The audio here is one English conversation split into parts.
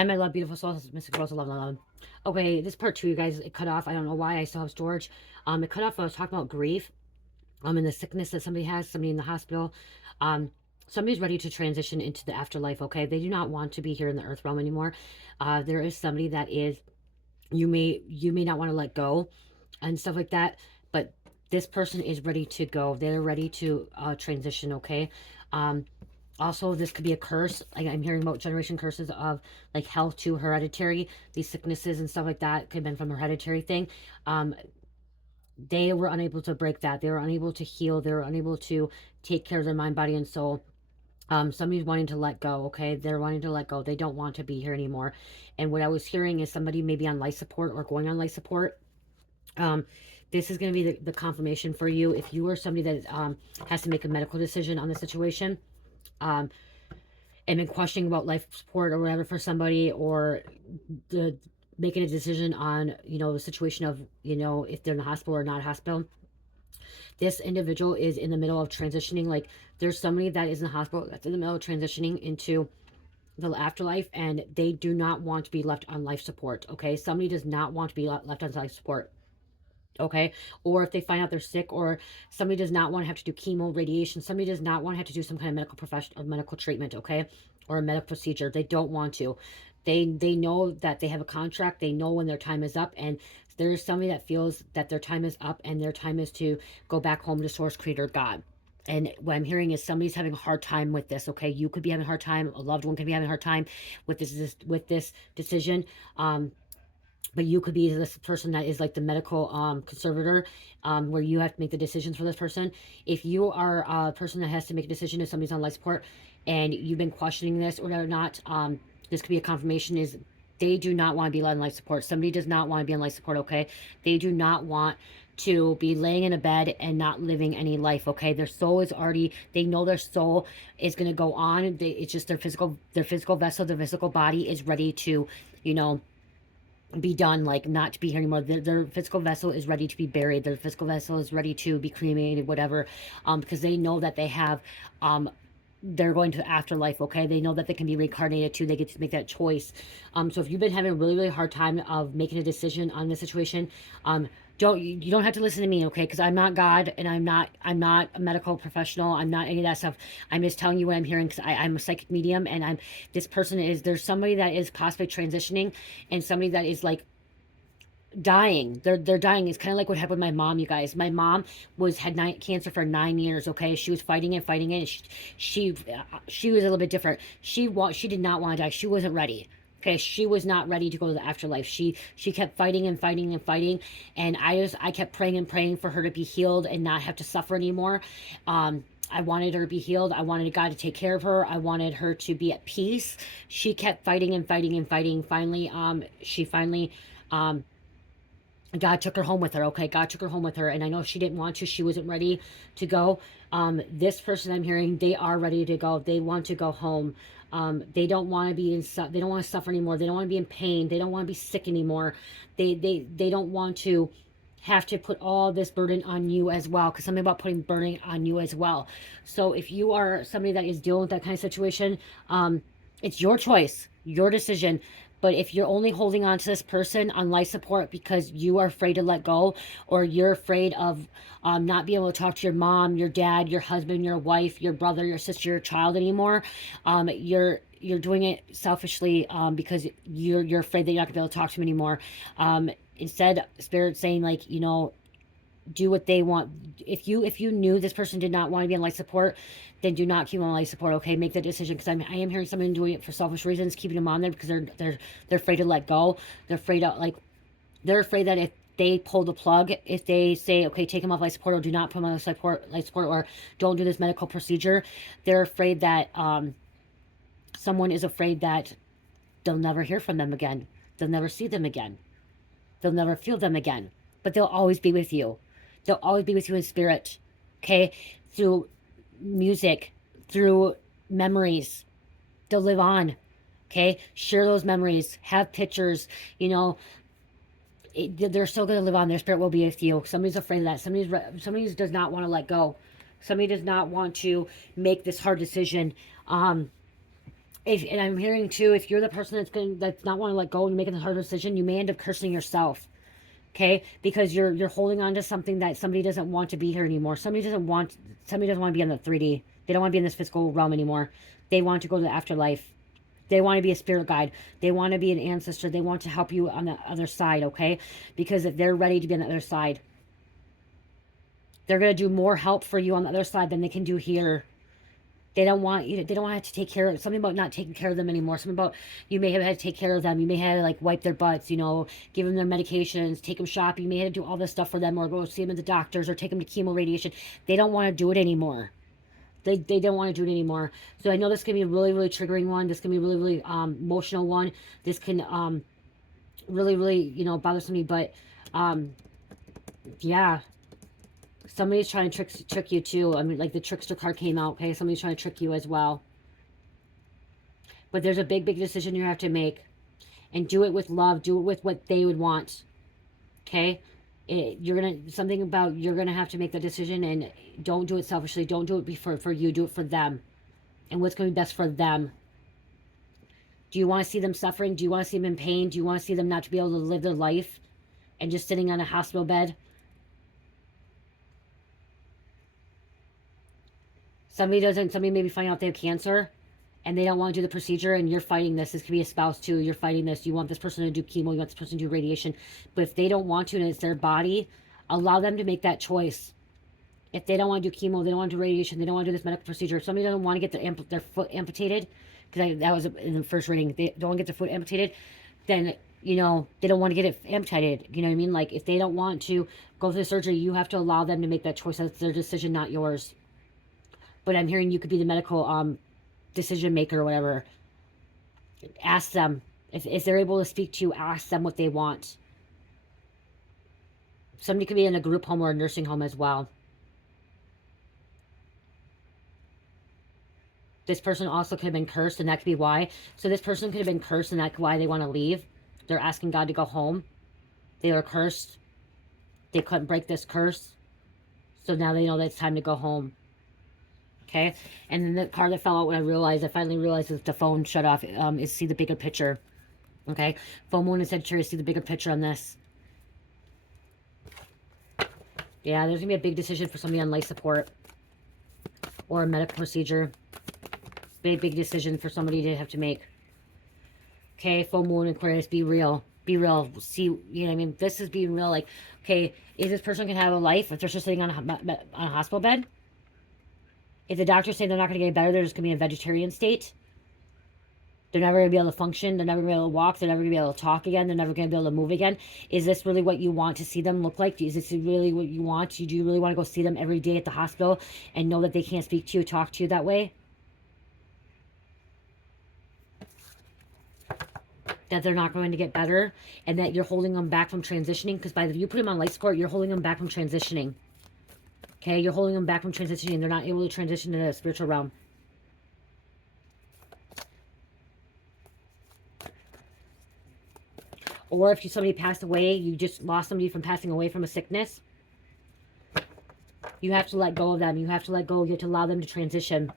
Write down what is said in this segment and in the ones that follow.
Hi, my love, beautiful souls, Mystic Girls, love, love, love. Okay, this part two, you guys, it cut off. I don't know why. I still have storage. It cut off. I was talking about grief, and the sickness that somebody has, somebody in the hospital. Um, Somebody's ready to transition into the afterlife. Okay, they do not want to be here in the earth realm anymore. There is somebody that is you may not want to let go, and stuff like that. But this person is ready to go. They're ready to transition. Okay. Um, Also, this could be a curse. Like, I'm hearing about generation curses of like health to hereditary, these sicknesses and stuff like that could have been from a hereditary thing. Um, they were unable to break that. They were unable to heal. They were unable to take care of their mind, body, and soul. Somebody's wanting to let go. Okay, they're wanting to let go. They don't want to be here anymore. And what I was hearing is somebody maybe on life support or going on life support. Um, this is going to be the confirmation for you if you are somebody that has to make a medical decision on the situation. Um, and been questioning about life support or whatever for somebody, or the making a decision on, the situation of, if they're in the hospital or not hospital. This individual is in the middle of transitioning. Like, there's somebody that is in the hospital that's in the middle of transitioning into the afterlife, and they do not want to be left on life support. Okay, somebody does not want to be left on life support. Okay, or if they find out they're sick, or somebody does not want to have to do chemo, radiation, somebody does not want to have to do some kind of medical profession or medical treatment. Okay, or a medical procedure, they don't want to. They know that they have a contract, they know when their time is up, and there's somebody that feels that their time is up and their time is to go back home to source, creator, God. And what I'm hearing is somebody's having a hard time with this. Okay, you could be having a hard time, a loved one could be having a hard time with this decision. But you could be this person that is like the medical conservator, where you have to make the decisions for this person. If you are a person that has to make a decision if somebody's on life support and you've been questioning this or not, this could be a confirmation is they do not want to be on life support. Somebody does not want to be on life support. Okay, they do not want to be laying in a bed and not living any life. Okay, their soul is already, they know their soul is going to go on. It's just their physical vessel, their physical body is ready to, you know, be done, like not to be here anymore. Their physical vessel is ready to be buried. Their physical vessel is ready to be cremated, whatever, because they know that they have, they're going to afterlife. Okay, they know that they can be reincarnated too. They get to make that choice. So if you've been having a really hard time of making a decision on this situation, you don't have to listen to me, okay? Because I'm not God, and I'm not a medical professional. I'm not any of that stuff. I'm just telling you what I'm hearing, because I'm a psychic medium, and there's somebody that is possibly transitioning, and somebody that is like dying. They're dying. It's kind of like what happened with my mom, you guys. My mom had cancer for 9 years. Okay, she was fighting it, fighting it. She was a little bit different. She did not want to die. She wasn't ready. Okay, she was not ready to go to the afterlife. She kept fighting and fighting and fighting, and I kept praying and praying for her to be healed and not have to suffer anymore. I wanted her to be healed. I wanted God to take care of her. I wanted her to be at peace. She kept fighting and fighting and fighting. Finally, she finally, God took her home with her. Okay, God took her home with her, and I know she didn't want to. She wasn't ready to go. This person I'm hearing, they are ready to go. They want to go home. They don't want to be they don't want to suffer anymore. They don't want to be in pain. They don't want to be sick anymore. They don't want to have to put all this burden on you as well, because something about putting burden on you as well. So if you are somebody that is dealing with that kind of situation, it's your choice, your decision. But if you're only holding on to this person on life support because you are afraid to let go, or you're afraid of not being able to talk to your mom, your dad, your husband, your wife, your brother, your sister, your child anymore, you're doing it selfishly, because you're afraid that you're not gonna be able to talk to them anymore. Instead, Spirit's saying, like, do what they want. If you knew this person did not want to be on life support, then do not keep them on life support. Okay, make that decision, because I am hearing someone doing it for selfish reasons, keeping them on there because they're afraid to let go. They're afraid of, like, they're afraid that if they pull the plug, if they say, okay, take them off life support, or do not put them on life support, or don't do this medical procedure, they're afraid that someone is afraid that they'll never hear from them again. They'll never see them again. They'll never feel them again. But they'll always be with you. They'll always be with you in spirit, okay? Through music, through memories. They'll live on, okay? Share those memories. Have pictures, they're still going to live on. Their spirit will be with you. Somebody's afraid of that. Somebody does not want to let go. Somebody does not want to make this hard decision. And I'm hearing too, if you're the person that's not want to let go and making the hard decision, you may end up cursing yourself. Okay, because you're holding on to something that somebody doesn't want to be here anymore. Somebody doesn't want to be in the 3D. They don't want to be in this physical realm anymore. They want to go to the afterlife. They want to be a spirit guide. They want to be an ancestor. They want to help you on the other side, okay? Because if they're ready to be on the other side, they're going to do more help for you on the other side than they can do here. They don't want you to, they don't want to take care of, something about not taking care of them anymore. Something about, you may have had to take care of them. You may have had to like wipe their butts, you know, give them their medications, take them shopping. You may have to do all this stuff for them, or go see them at the doctors, or take them to chemo radiation. They don't want to do it anymore. They don't want to do it anymore. So I know this can be a really, really triggering one. This can be a really, really emotional one. This can really, really, you know, bother somebody. But yeah, somebody's trying to trick you too. I mean, like the trickster card came out, okay? Somebody's trying to trick you as well. But there's a big, big decision you have to make. And do it with love. Do it with what they would want. Okay? You're gonna have to make the decision, and don't do it selfishly. Don't do it for you. Do it for them. And what's going to be best for them. Do you want to see them suffering? Do you want to see them in pain? Do you want to see them not to be able to live their life and just sitting on a hospital bed? Somebody maybe find out they have cancer and they don't want to do the procedure, and you're fighting this. This could be a spouse too. You're fighting this. You want this person to do chemo. You want this person to do radiation. But if they don't want to and it's their body, allow them to make that choice. If they don't want to do chemo, they don't want to do radiation, they don't want to do this medical procedure, if somebody doesn't want to get their foot amputated, because that was in the first reading, they don't want to get their foot amputated, then, you know, they don't want to get it amputated. You know what I mean? Like, if they don't want to go through the surgery, you have to allow them to make that choice. That's their decision, not yours. But I'm hearing you could be the medical decision maker or whatever. Ask them. If they're able to speak to you, ask them what they want. Somebody could be in a group home or a nursing home as well. This person also could have been cursed, and that could be why. So this person could have been cursed, and that's why they want to leave. They're asking God to go home. They were cursed. They couldn't break this curse. So now they know that it's time to go home. Okay? And then the card that fell out when I finally realized that the phone shut off, is see the bigger picture. Okay? Full Moon and Sagittarius, see the bigger picture on this. Yeah, there's going to be a big decision for somebody on life support or a medical procedure. Big, big decision for somebody to have to make. Okay, Full Moon Aquarius, be real. Be real. See, you know what I mean? This is being real. Like, okay, is this person going to have a life if they're just sitting on a hospital bed? If the doctors say they're not going to get better, they're just going to be in a vegetarian state. They're never going to be able to function. They're never going to be able to walk. They're never going to be able to talk again. They're never going to be able to move again. Is this really what you want to see them look like? Is this really what you want? Do you really want to go see them every day at the hospital and know that they can't speak to you, talk to you that way? That they're not going to get better, and that you're holding them back from transitioning, because by the you put them on life support, you're holding them back from transitioning. Okay, you're holding them back from transitioning. They're not able to transition to the spiritual realm. Or if somebody passed away, you just lost somebody from passing away from a sickness, you have to let go of them. You have to let go. You have to allow them to transition.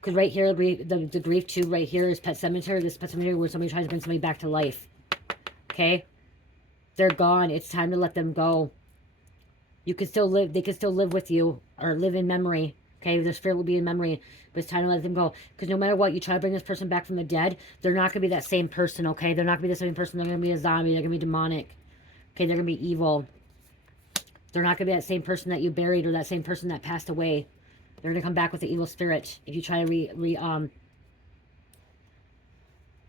Because right here, the grief too, right here is Pet Cemetery. This Pet Cemetery where somebody tries to bring somebody back to life. Okay? They're gone. It's time to let them go. You can still live. They can still live with you or live in memory. Okay? Their spirit will be in memory. But it's time to let them go. Because no matter what, you try to bring this person back from the dead, they're not going to be that same person. Okay? They're not going to be the same person. They're going to be a zombie. They're going to be demonic. Okay? They're going to be evil. They're not going to be that same person that you buried or that same person that passed away. They're going to come back with the evil spirit if you try to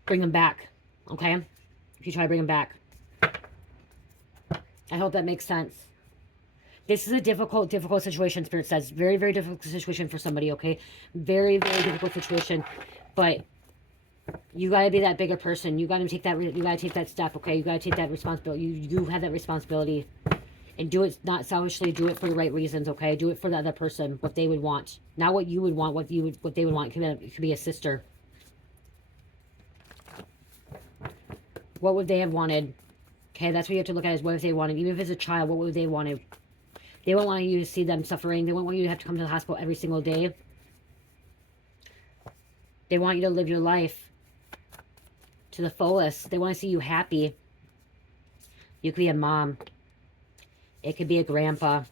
bring them back. Okay? If you try to bring them back. I hope that makes sense. This is a difficult situation, Spirit says. Very, very difficult situation for somebody, okay? Very, very difficult situation. But you got to be that bigger person. You got to take that step, okay? You got to take that responsibility. You have that responsibility. And do it not selfishly. Do it for the right reasons, okay? Do it for the other person, what they would want. Not what you would want, what they would want. It could be a sister. What would they have wanted? Okay, that's what you have to look at, is what if they wanted. Even if it's a child, what would they wanted? They won't want you to see them suffering. They won't want you to have to come to the hospital every single day. They want you to live your life to the fullest. They want to see you happy. You could be a mom. It could be a grandpa.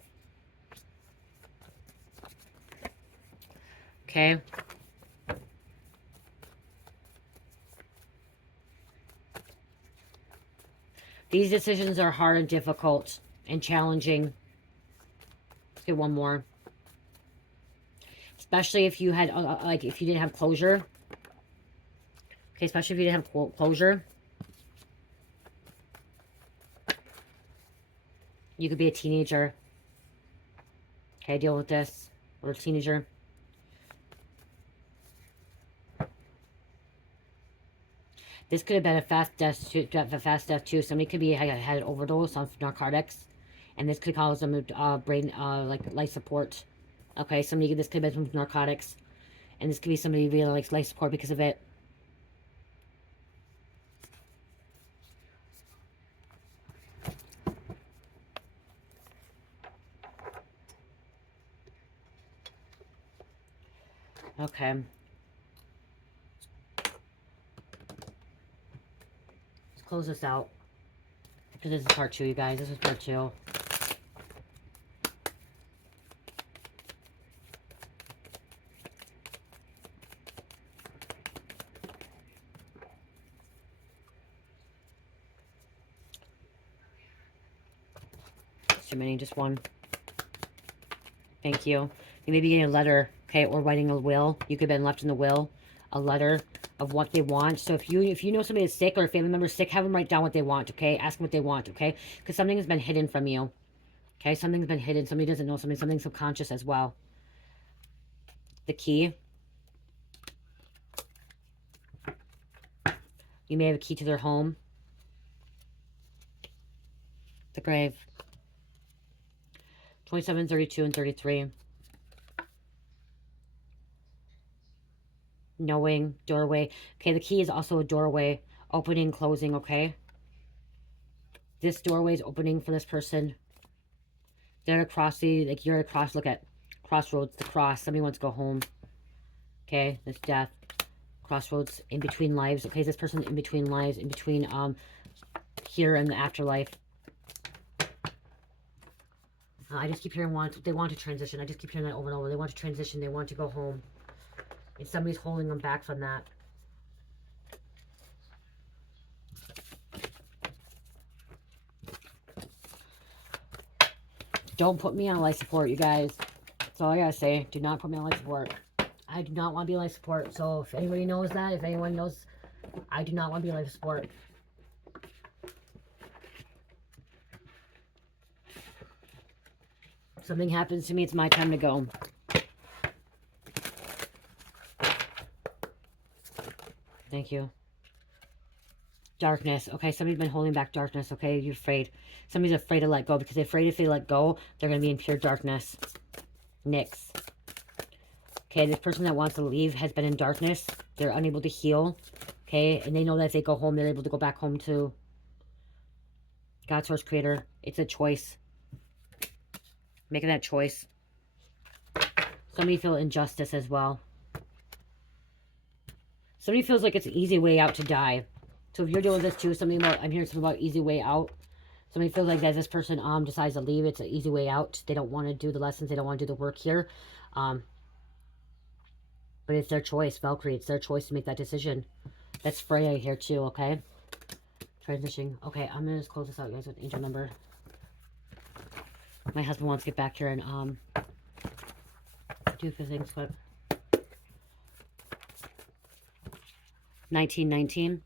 Okay? These decisions are hard and difficult and challenging. Let's get one more. Especially if you had, like, if you didn't have closure. Okay, especially if you didn't have closure. You could be a teenager. Okay, deal with this. Or a teenager. This could have been a fast death too. Somebody could be had an overdose on narcotics, and this could cause them brain like life support. Okay, somebody, this could have been from narcotics, and this could be somebody really likes life support because of it. Okay. Let's close this out. Because this is part 2, you guys. This is part 2. It's too many, just one. Thank you. You may be getting a letter, okay, or writing a will. You could have been left in the will, a letter of what they want. So if you know somebody is sick or a family member is sick, have them write down what they want, okay? Ask them what they want, okay? Because something has been hidden from you, okay? Something's been hidden. Somebody doesn't know something. Something subconscious as well. The key. You may have a key to their home. The grave. 27, 32, and 33. Knowing, doorway. Okay, the key is also a doorway. Opening, closing, okay? This doorway is opening for this person. They're across the, like, you're across, look at crossroads, the cross. Somebody wants to go home. Okay, this death. Crossroads, in between lives. Okay, this person in between lives, in between here and the afterlife. I just keep hearing they want to transition. I just keep hearing that over and over. They want to transition. They want to go home. And somebody's holding them back from that. Don't put me on life support, you guys. That's all I gotta say. Do not put me on life support. I do not want to be on life support. So if anybody knows that, if anyone knows, I do not want to be on life support. If something happens to me, it's my time to go. Thank you. Darkness. Okay, somebody's been holding back darkness. Okay, you're afraid. Somebody's afraid to let go because they're afraid if they let go, they're going to be in pure darkness. Nyx. Okay, this person that wants to leave has been in darkness. They're unable to heal. Okay, and they know that if they go home, they're able to go back home to God, Source, Creator. It's a choice. Making that choice. Somebody feel injustice as well. Somebody feels like it's an easy way out to die. So if you're doing this too, I'm hearing something about easy way out. Somebody feels like that this person decides to leave. It's an easy way out. They don't want to do the lessons. They don't want to do the work here. But it's their choice, Valkyrie. It's their choice to make that decision. That's Freya here too, okay? Transitioning. Okay, I'm going to just close this out, guys, with angel number. My husband wants to get back here and do a few things quick. 1919.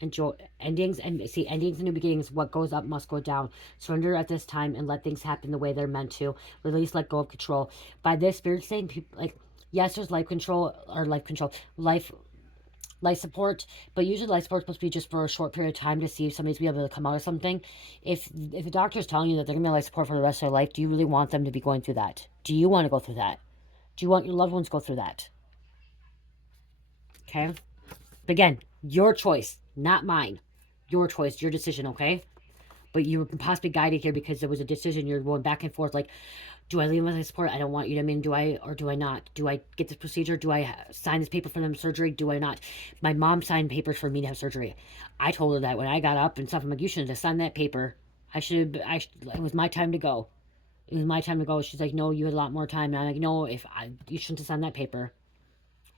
Enjoy endings and see endings and new beginnings. What goes up must go down. Surrender at this time and let things happen the way they're meant to. Release, let go of control. By this, Spirit saying, people like, yes, there's life support, but usually life support is supposed to be just for a short period of time to see if somebody's be able to come out of something. If the doctor's telling you that they're gonna be on life support for the rest of their life, do you really want them to be going through that? Do you want to go through that? Do you want your loved ones to go through that? Okay. But again, your choice, not mine. Your choice, your decision, okay? But you were possibly guided here because there was a decision. You're going back and forth. Like, Do I leave them as life support? I don't want you to, I mean, do I, or do I not? Do I get this procedure? Do I sign this paper for them surgery? Do I not? My mom signed papers for me to have surgery. I told her that when I got up and stuff. I'm like, you shouldn't have signed that paper. It was my time to go. It was my time to go. She's like, no, you had a lot more time. And I'm like, no, you shouldn't have signed that paper.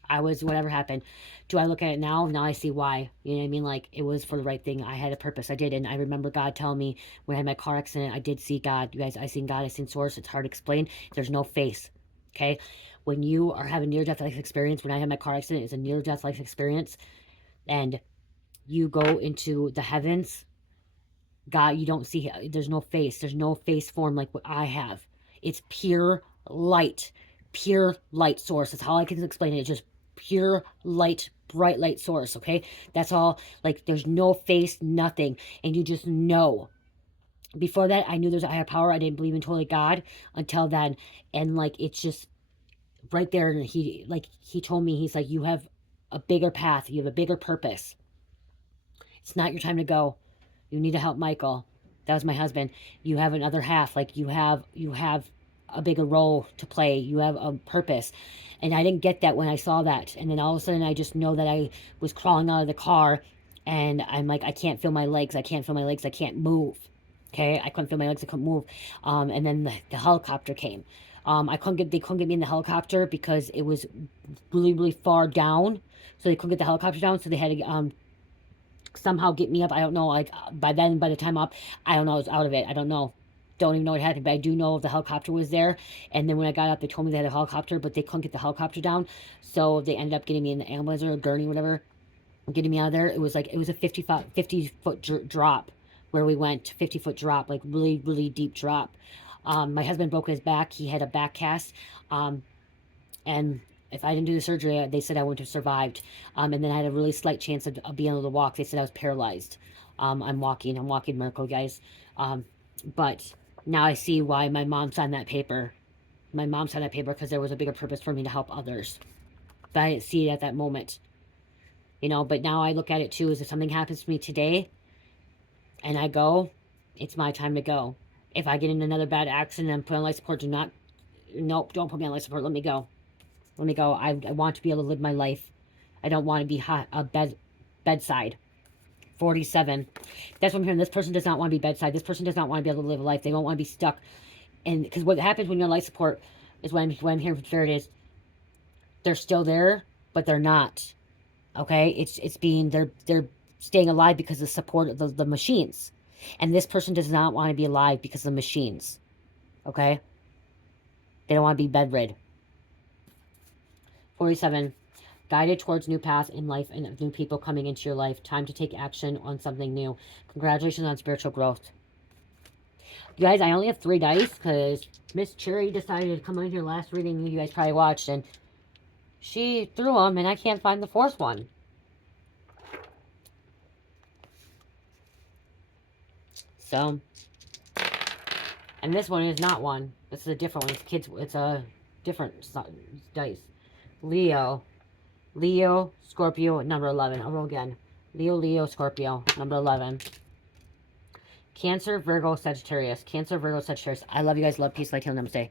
I was, whatever happened. Do I look at it now? Now I see why. You know what I mean? Like, it was for the right thing. I had a purpose. I did. And I remember God telling me when I had my car accident, I did see God. You guys, I seen God. I seen Source. It's hard to explain. There's no face. Okay? When you are having near-death life experience, when I had my car accident, it's a near-death life experience. And you go into the heavens, God, you don't see, there's no face. There's no face form like what I have. It's pure light source. That's how I can explain it. It's just pure light, bright light source. Okay. That's all. Like, there's no face, nothing. And you just know. Before that, I knew there's a higher power. I didn't believe in totally God until then. And like, it's just right there. And he told me, he's like, you have a bigger path. You have a bigger purpose. It's not your time to go. You need to help Michael. That was my husband. You have another half. Like, you have a bigger role to play. You have a purpose. And I didn't get that when I saw that. And then all of a sudden, I just know that I was crawling out of the car. And I'm like, I can't feel my legs. I can't feel my legs. I can't move. Okay? I couldn't feel my legs. I couldn't move. And then the helicopter came. They couldn't get me in the helicopter because it was really, really far down. So they couldn't get the helicopter down. So they had to somehow get me up. I don't know. Like, by the time up, I don't know. I was out of it. I don't know. Don't even know what happened. But I do know the helicopter was there. And then when I got up, they told me they had a helicopter, but they couldn't get the helicopter down. So they ended up getting me in the ambulance or a gurney, whatever, getting me out of there. It was a 50-foot drop where we went. 50-foot drop, like really, really deep drop. My husband broke his back. He had a back cast. And if I didn't do the surgery, they said I wouldn't have survived. And then I had a really slight chance of being able to walk. They said I was paralyzed. I'm walking miracle, guys. But now I see why my mom signed that paper. My mom signed that paper because there was a bigger purpose for me to help others. But I didn't see it at that moment. You know, but now I look at it too, as if something happens to me today and I go, it's my time to go. If I get in another bad accident and put on life support, nope, don't put me on life support. Let me go. Let me go. I want to be able to live my life. I don't want to be bedside. 47. That's what I'm hearing. This person does not want to be bedside. This person does not want to be able to live a life. They don't want to be stuck. And because what happens when you're on life support is what I'm hearing from Spirit is they're still there, but they're not. Okay? It's being, they're staying alive because of the support of the machines. And this person does not want to be alive because of the machines. Okay? They don't want to be bedridden. 47. Guided towards new paths in life and new people coming into your life. Time to take action on something new. Congratulations on spiritual growth. You guys, I only have 3 dice because Miss Cherry decided to come in here last reading you guys probably watched, and she threw them, and I can't find the 4th one. So, and this one is not one. This is a different one. It's a different dice. Leo, Scorpio, number 11. I'll roll again. Leo, Scorpio, number 11. Cancer, Virgo, Sagittarius. Cancer, Virgo, Sagittarius. I love you guys. Love, peace, light, healing, namaste.